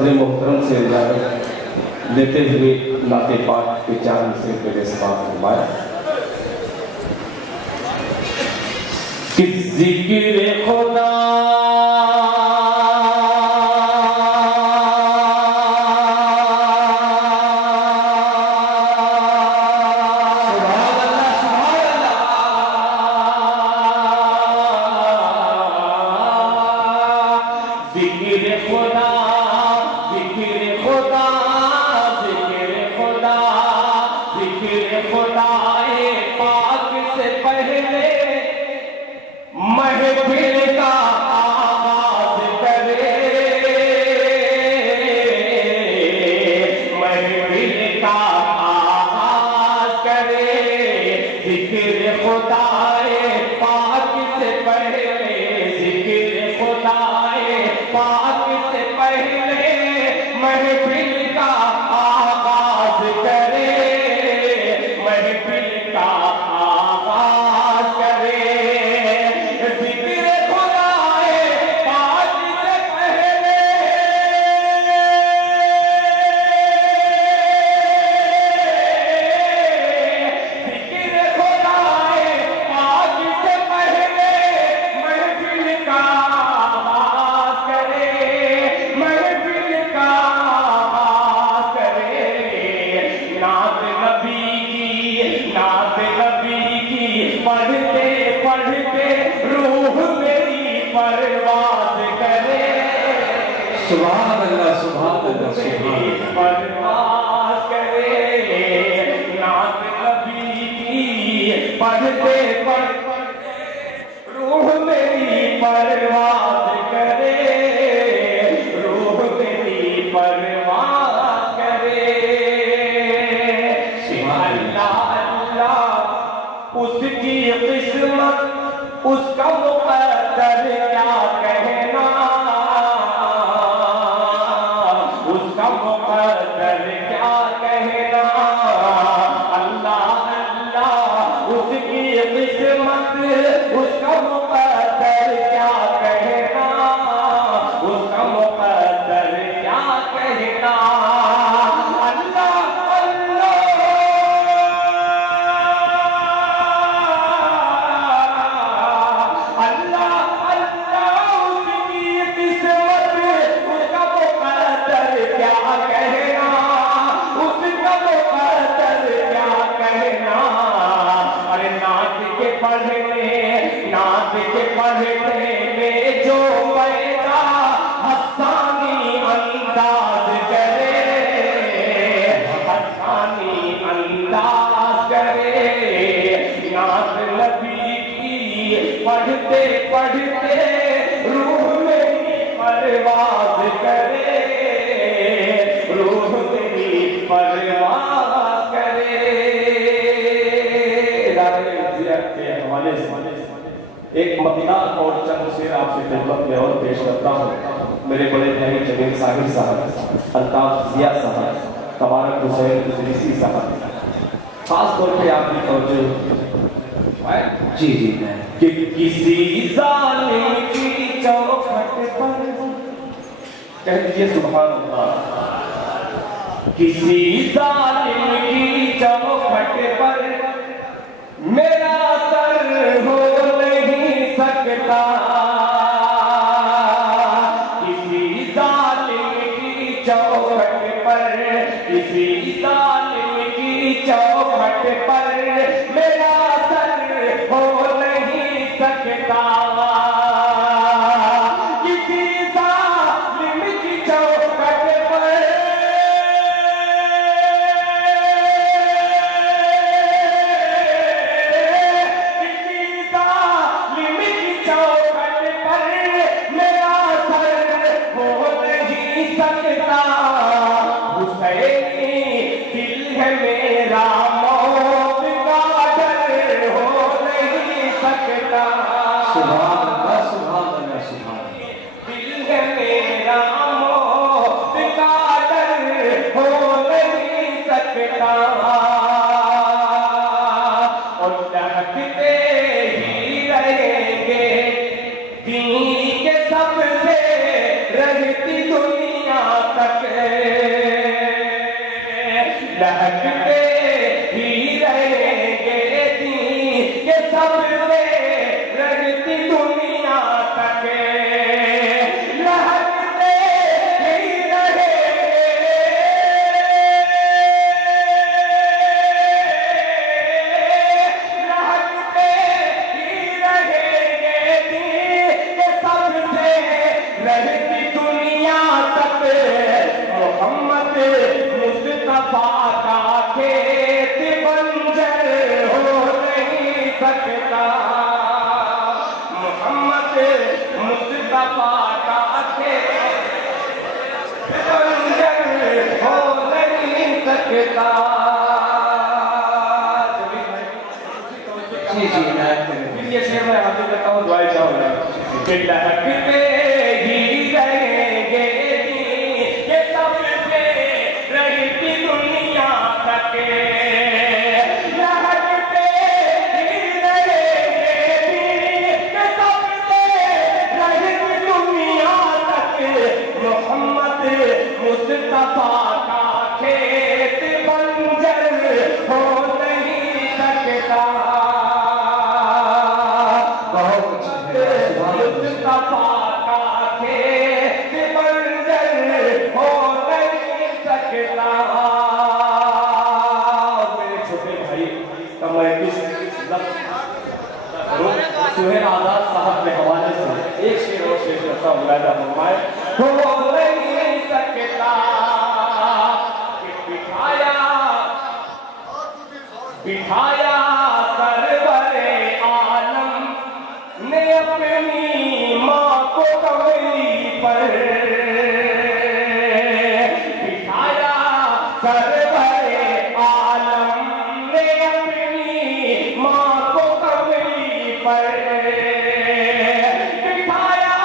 सदर मोहतरम से इजाज़त लेते हुए नाते पाक के चार मिसरे मेरे समाप्त फरमाया कि ज़िक्र खुदा एक मदीना और चंद शेर आपसे खिदमत में और पेश करता हूँ। मेरे बड़े भाई जमील साहिब साहब, अल्ताफ जिया साहब, तबारक हुसैन इदरीसी साहब, खास तौर पे आपकी तवज्जो जी कि किसी जालिम की चौखट पर कह दीजिए सुभान अल्लाह, किसी जालिम की चौखट पर मेरा सर हो नहीं सकता, किसी जालिम की चौखट पर, किसी जालिम की चौखट पर मेरा सर हो नहीं सकता, किसी जालिम की चौखट पर रहती दुनिया तक सबसे रहती दुनिया तक रहते ही रहे, रहते ही रहेंगे कि सबसे रहती दुनिया तक मोहम्मद मुस्तफा का खेत बंजर हो नहीं सकता, मोहम्मद मुस्तफा का खेत बंजर हो नहीं सकता। जी जी मैं ये शेर मैं हासिल करता हूँ, दुआएं चाहूँगा कि लहकते ही रहेंगे ये सबसे रहती दुनिया तक, लहकते ही रहेंगे ये सबसे रहती दुनिया तक मोहम्मद मुस्तफा का खेत बंजर हो नहीं सकता, मुस्तफा का खेत बंजर हो नहीं सकता। मेरे छोटे भाई का मैं किस सुहेल आजाद साहब के हवाले से एक शेर और शेर करता हूँ, राजा फरमाए हो नहीं सकता कि बिठाया बिठाया सरवरे आलम ने अपनी माँ को कमली पर, बिठाया सरवरे आलम ने अपनी माँ को कमली पर, बिठाया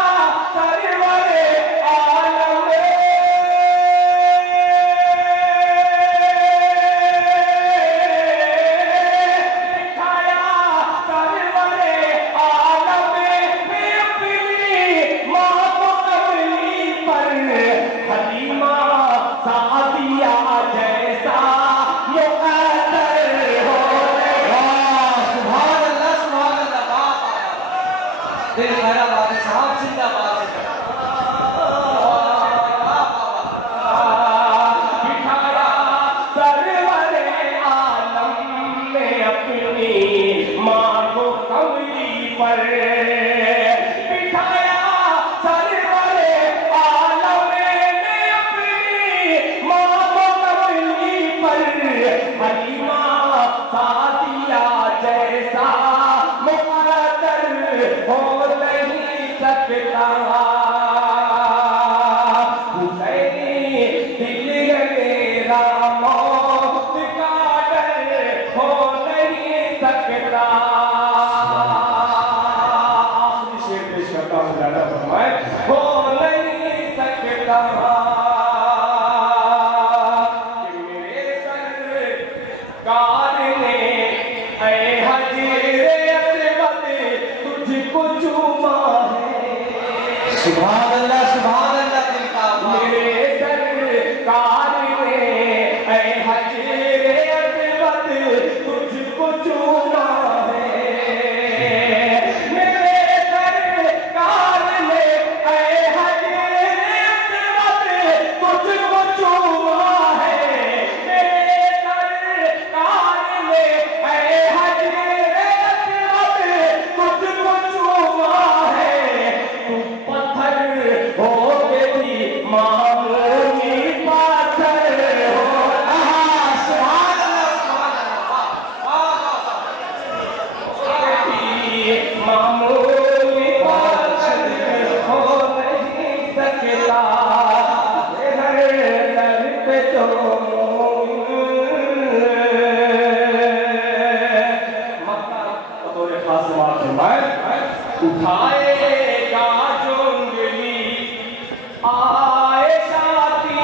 सरवरे आलम दिल खैराबाद साहब जिंदाबाद। बिठाया सरवरे आलम में अपनी माँ को कमली पर, बिठाया सरवरे आलम में अपनी माँ को कमली पर, हलीमा सादिया जैसा मुक़द्दर हो नहीं सकता, हुसैनी दिल मेरा मौत का डर हो नहीं सकता। आखिरी शेर पेश करता हूँ, राजा फरमाए हो नहीं सकता कि मेरे सरकार ने ऐ हज़ीरे असवद तुझको चूमा है, सुभान अल्लाह दिल का मेरे सरकार ने ऐ हज़ीरे असवद तुझको चूमा है, मेरे सरकार ने ऐ हज़ीरे असवद तुझको चूमा है, मेरे सरकार ने ऐ हज़ीरे असवद तुझको चूमा है, तू पत्थर हो के भी मामूली पाथर हो, सुभान मामूली पाथर हो नहीं सकता, हर दर पे तो बतौर खास बात है मैं उठाएगा जो उंगली आयशा की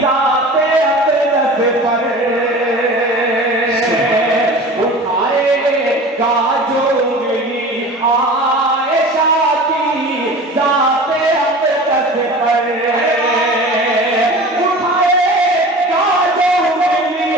ज़ाते अक़दस पर, उठाएगा जो उंगली आयशा की ज़ाते अक़दस पर, उठाएगा जो उंगली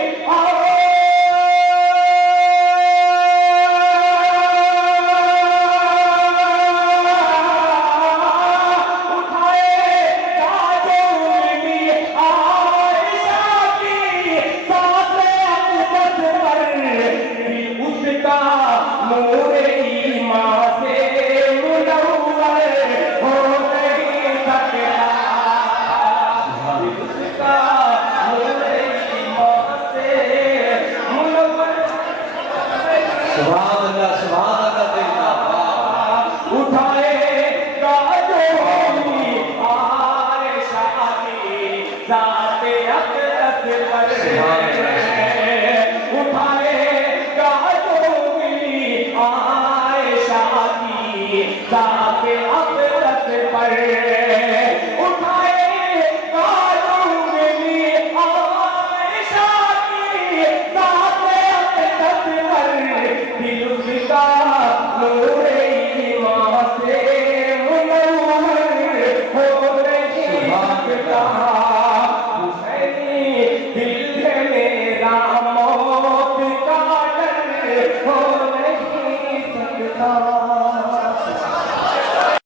रहा